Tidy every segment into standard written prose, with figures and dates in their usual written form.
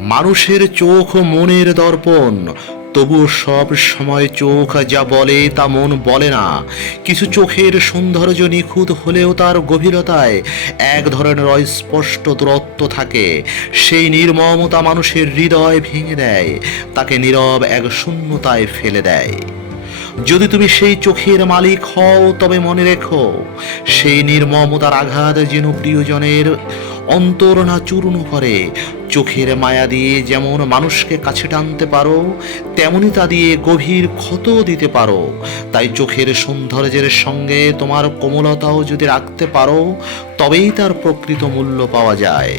মানুষের চোখ মনের দর্পণ, তবুও সব সময় চোখ যা বলে তা মন বলে না। কিছু চোখের সৌন্দর্য নিখুঁত হলেও তার গভীরতায় এক ধরনের অস্পষ্ট দূরত্ব থাকে। সেই নির্মমতা মানুষের হৃদয় ভেঙে দেয়, তাকে নীরব এক শূন্যতায় ফেলে দেয়। যদি তুমি সেই চোখের মালিক হও, তবে মনে রেখো, সেই নির্মমতার আঘাত যেন প্রিয়জনের অন্তর না চূর্ণ করে। চোখের মায়া দিয়ে যেমন মানুষকে কাছে টানতে পারো, তেমনি তা দিয়ে গভীর ক্ষত দিতে পারো। তাই চোখের সৌন্দর্যের সঙ্গে তোমার কোমলতাও যদি রাখতে পারো, তবেই তার প্রকৃত মূল্য পাওয়া যায়।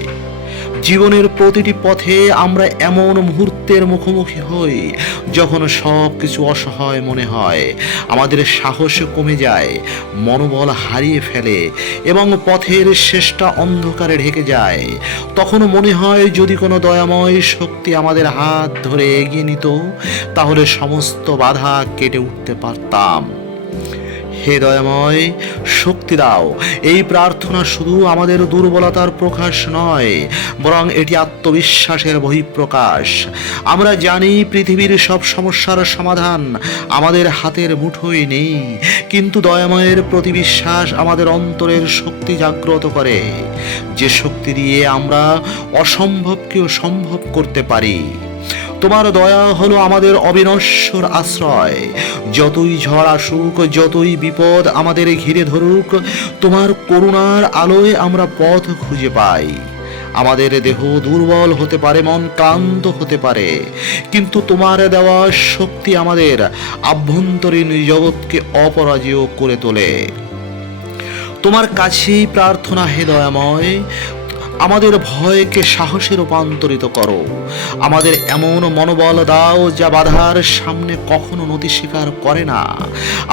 জীবনের প্রতিটি পথে আমরা এমন মুহূর্তের মুখোমুখি হই যখন সব কিছু অসহায় মনে হয়, আমাদের সাহস কমে যায়, মনোবল হারিয়ে ফেলে এবং পথের শেষটা অন্ধকারে ঢেকে যায়। তখন মনে হয় যদি কোনো দয়াময় শক্তি আমাদের হাত ধরে এগিয়ে নিত, তাহলে সমস্ত বাধা কেটে উঠতে পারতাম। হে দয়াময়, শক্তি দাও। এই প্রার্থনা শুধু আমাদের দুর্বলতার প্রকাশ নয়, বরং এটি আত্মবিশ্বাসের বহিঃপ্রকাশ। আমরা জানি পৃথিবীর সব সমস্যার সমাধান আমাদের হাতের মুঠোয় নেই, কিন্তু দয়াময়ের প্রতি বিশ্বাস আমাদের অন্তরের শক্তি জাগ্রত করে, যে শক্তি দিয়ে আমরা অসম্ভবকেও সম্ভব করতে পারি। তোমার দয়া হলো আমাদের অবিনশ্বর আশ্রয়। যতই ঝড় আসুক, যতই বিপদ আমাদের ঘিরে ধরুক, তোমার করুণার আলোয় আমরা পথ খুঁজে পাই। আমাদের দেহ দুর্বল হতে পারে, মন ক্লান্ত হতে পারে, কিন্তু তোমার দেওয়া শক্তি আমাদের আভ্যন্তরীণ জগৎকে অপরাজেয় করে তোলে। তোমার কাছেই প্রার্থনা, হে দয়াময়, আমাদের ভয়কে সাহসে রূপান্তরিত করো। আমাদের এমন মনোবল দাও যা বাধার সামনে কখনো নতি স্বীকার করে না।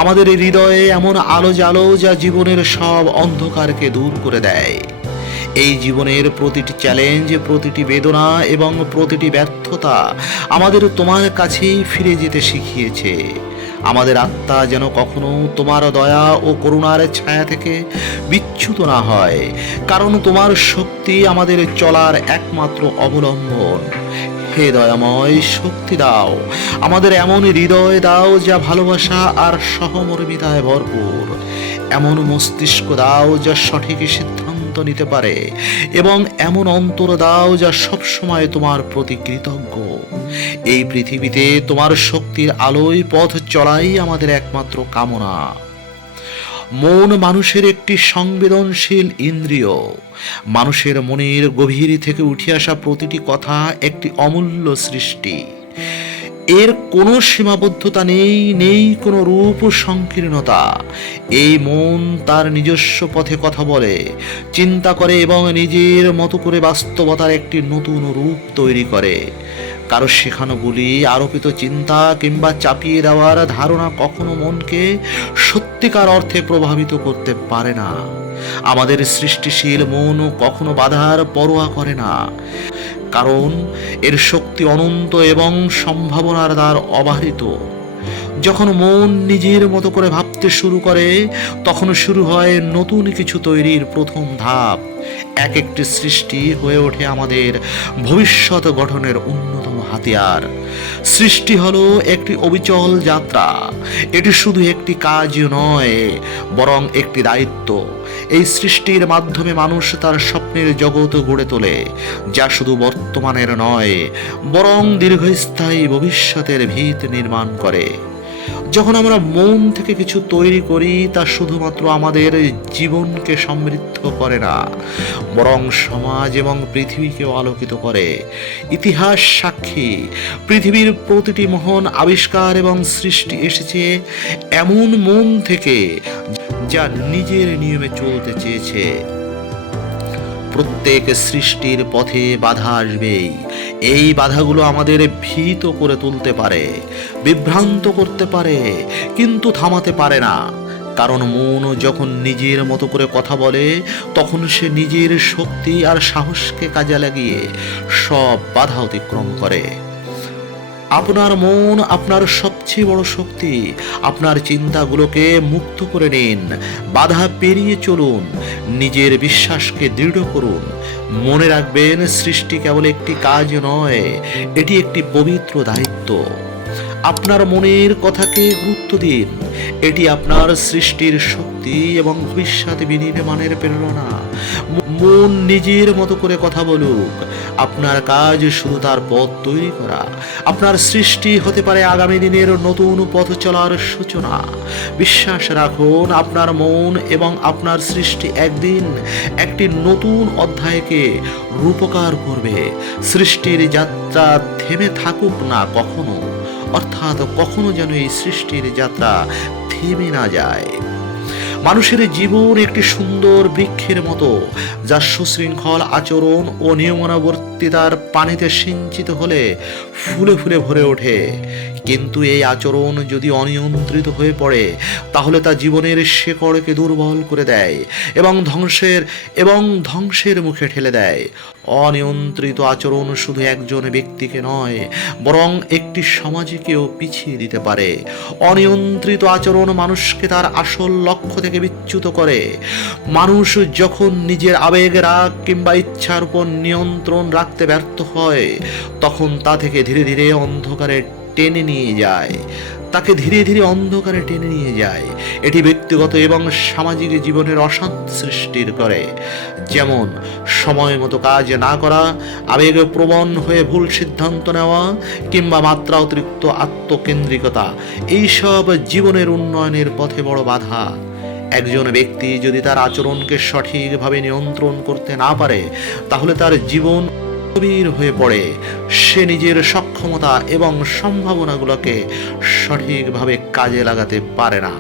আমাদের হৃদয়ে এমন আলো জ্বালো যা জীবনের সব অন্ধকারকে দূর করে দেয়। এই জীবনের প্রতিটি চ্যালেঞ্জ, প্রতিটি বেদনা এবং প্রতিটি ব্যর্থতা আমাদের তোমার কাছেই ফিরে যেতে শিখিয়েছে। আমাদের আত্মা যেন কখনো তোমার দয়া ও করুণার ছায়া থেকে বিচ্যুত না হয়, কারণ তোমার শক্তি আমাদের চলার একমাত্র অবলম্বন। হে দয়াময়, শক্তি দাও, আমাদের এমন হৃদয় দাও যা ভালোবাসা আর সহমর্মিতায় ভরপুর, এমন মস্তিষ্ক দাও যা সঠিক সিদ্ধান্ত নিতে পারে, এবং এমন অন্তর দাও যা সবসময় তোমার প্রতি কৃতজ্ঞ। এই পৃথিবীতে তোমার শক্তির আলোয় পথ চলাই আমাদের একমাত্র কামনা। মন মানুষের একটি সংবেদনশীল ইন্দ্রিয়। মানুষের মনের গভীর থেকে উঠে আসা প্রতিটি কথা একটি অমূল্য সৃষ্টি। এর কোনো সীমাবদ্ধতা নেই, নেই কোনো রূপ সংকীর্ণতা। এই মন তার নিজস্ব পথে কথা বলে, চিন্তা করে এবং নিজের মতো করে বাস্তবতার একটি নতুন রূপ তৈরি করে। কারো শেখানো বলি, আরোপিত চিন্তা কিংবা চাপিয়ে দেওয়ার ধারণা কখনো মনকে সত্যিকার অর্থে প্রভাবিত করতে পারে না। আমাদের সৃষ্টিশীল মন কখনো বাধার পরোয়া করে না, কারণ এর শক্তি অনন্ত এবং সম্ভাবনার দ্বার অবারিত। যখন মন নিজের মতো করে ভাবতে শুরু করে, তখন শুরু হয় নতুন কিছু তৈরির প্রথম ধাপ। এক একটি সৃষ্টি হয়ে ওঠে আমাদের ভবিষ্যৎ গঠনের অন্যতম হাতিয়ার। সৃষ্টি হলো একটি অবিচল যাত্রা। এটি শুধু একটি কাজ নয়, বরং একটি দায়িত্ব। এই সৃষ্টির মাধ্যমে মানুষ তার স্বপ্নের জগৎ গড়ে তোলে, যা শুধু বর্তমানের নয়, বরং দীর্ঘস্থায়ী ভবিষ্যতের ভিত নির্মাণ করে। যখন আমরা মন থেকে কিছু তৈরি করি, তা শুধুমাত্র আমাদের জীবনকে সমৃদ্ধ করে না, বরং সমাজ এবং পৃথিবীকেও আলোকিত করে। ইতিহাস সাক্ষী, পৃথিবীর প্রতিটি মহান আবিষ্কার এবং সৃষ্টি এসেছে এমন মন থেকে যা নিজের নিয়মে চলতে চেয়েছে। প্রত্যেক সৃষ্টির পথে বাধা আসবেই। এই বাধাগুলো আমাদের ভীত করে তুলতে পারে, বিভ্রান্ত করতে পারে, কিন্তু থামাতে পারে না। কারণ মন যখন নিজের মতো করে কথা বলে, তখন সে নিজের শক্তি আর সাহসকে কাজে লাগিয়ে সব বাধা অতিক্রম করে। আপনার মন আপনার সবচেয়ে বড় শক্তি। আপনার চিন্তাগুলোকে মুক্ত করে নিন, বাধা পেরিয়ে চলুন, নিজের বিশ্বাসকে দৃঢ় করুন। মনে রাখবেন, সৃষ্টি কেবল একটি কাজ নয়, এটি একটি পবিত্র দায়িত্ব। আপনার মনের কথাকে গুরুত্ব দিন, এটি আপনার সৃষ্টির শক্তি এবং ভবিষ্যৎ বিনির্মাণের প্রেরণা। মন নিজের মতো করে কথা বলুক, আপনার কাজ শুধু তার পথ তৈরি করা। আপনার সৃষ্টি হতে পারে আগামী দিনের নতুন পথ চলার সূচনা। বিশ্বাস রাখুন, আপনার মন এবং আপনার সৃষ্টি একদিন একটি নতুন অধ্যায়কে রূপকার করবে। সৃষ্টির যাত্রা থেমে থাকুক না কখনো, অর্থাৎ কখনো যেন এই সৃষ্টির যাত্রা থেমে না যায়। মানুষের জীবন একটি সুন্দর বৃক্ষের মতো, যা সুশৃঙ্খল আচরণ ও নিয়মানুবর্তিতার পানিতে সিঞ্চিত হলে ফুলে ফুলে ভরে ওঠে। কিন্তু এই আচরণ যদি অনিয়ন্ত্রিত হয়ে পড়ে, তাহলে তা জীবনের শেকড়কে দুর্বল করে দেয় এবং ধ্বংসের মুখে ঠেলে দেয়। অনিয়ন্ত্রিত আচরণ শুধু একজন ব্যক্তিকে নয়, বরং একটি সমাজকেও পিছিয়ে দিতে পারে। অনিয়ন্ত্রিত আচরণ মানুষকে তার আসল লক্ষ্য থেকে বিচ্যুত করে। মানুষ যখন নিজের আবেগ, রাগ কিংবা ইচ্ছার উপর নিয়ন্ত্রণ রাখতে ব্যর্থ হয়, তখন তা থেকে ধীরে ধীরে অন্ধকারে টেনে নিয়ে যায়। এটি ব্যক্তিগত এবং সামাজিক জীবনের অশান্তি সৃষ্টি করে। যেমন সময় মতো কাজ না করা, আবেগে প্রবণ হয়ে ভুল সিদ্ধান্ত নেওয়া কিংবা মাত্রা অতিরিক্ত আত্মকেন্দ্রিকতা, এইসব জীবনের উন্নয়নের পথে বড় বাধা। একজন ব্যক্তি যদি তার আচরণকে সঠিকভাবে নিয়ন্ত্রণ করতে না পারে, তাহলে তার জীবন গভীর হয়ে পড়ে। সে নিজের সক্ষমতা এবং সম্ভাবনাগুলোকে সঠিকভাবে কাজে লাগাতে পারে না,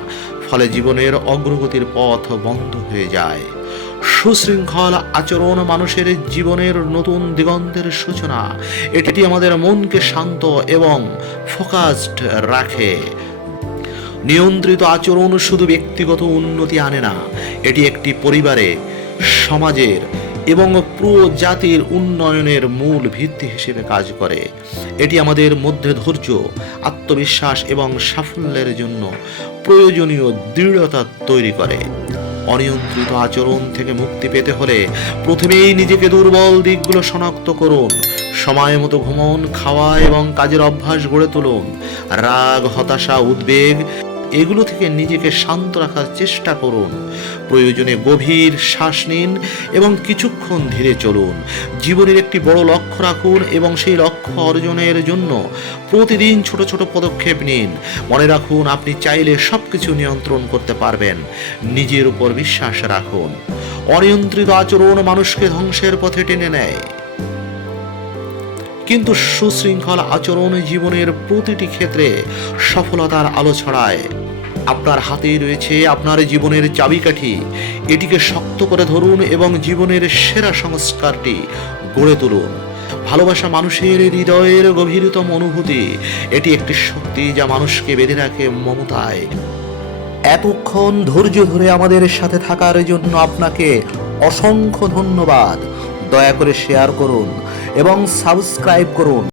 ফলে জীবনের অগ্রগতির পথ বন্ধ হয়ে যায়। সুশৃঙ্খল আচরণ মানুষের জীবনের নতুন দিগন্তের সূচনা। এটি আমাদের মনকে শান্ত এবং ফোকাসড রাখে। নিয়ন্ত্রিত আচরণ শুধু ব্যক্তিগত উন্নতি আনে না, এটি একটি পরিবারে, সমাজের এবং পুরো জাতির উন্নয়নের মূল ভিত্তি হিসেবে কাজ করে। এটি আমাদের মধ্যে ধৈর্য, আত্মবিশ্বাস এবং সাফল্যের জন্য প্রয়োজনীয় দৃঢ়তা তৈরি করে। অনিয়ন্ত্রিত আচরণ থেকে মুক্তি পেতে হলে প্রথমেই নিজেকে দুর্বল দিকগুলো শনাক্ত করুন। সময় মতো ঘুমন, খাওয়া এবং কাজের অভ্যাস গড়ে তুলুন। রাগ, হতাশা, উদ্বেগ এগুলো থেকে নিজেকে শান্ত রাখার চেষ্টা করুন। প্রয়োজনে গভীর শ্বাস নিন এবং কিছুক্ষণ ধীরে চলুন। জীবনের একটি বড় লক্ষ্য রাখুন এবং সেই লক্ষ্য অর্জনের জন্য প্রতিদিন ছোট ছোট পদক্ষেপ নিন। মনে রাখুন, আপনি চাইলে সবকিছু নিয়ন্ত্রণ করতে পারবেন। নিজের উপর বিশ্বাস রাখুন। অনিয়ন্ত্রিত আচরণ মানুষকে ধ্বংসের পথে টেনে নেয়, কিন্তু সুশৃঙ্খল আচরণ জীবনের প্রতিটি ক্ষেত্রে সফলতার আলো ছড়ায়। আপনার হাতেই রয়েছে আপনার জীবনের চাবিকাঠি। এটিকে শক্ত করে ধরুন এবং জীবনের সেরা সংস্কারটি গড়ে তুলুন। ভালোবাসা মানুষের হৃদয়ের গভীরতম অনুভূতি। এটি একটি শক্তি যা মানুষকে বেঁধে রাখে মমতায়। এতক্ষণ ধৈর্য ধরে আমাদের সাথে থাকার জন্য আপনাকে অসংখ্য ধন্যবাদ। দয়া করে শেয়ার করুন এবং সাবস্ক্রাইব করুন।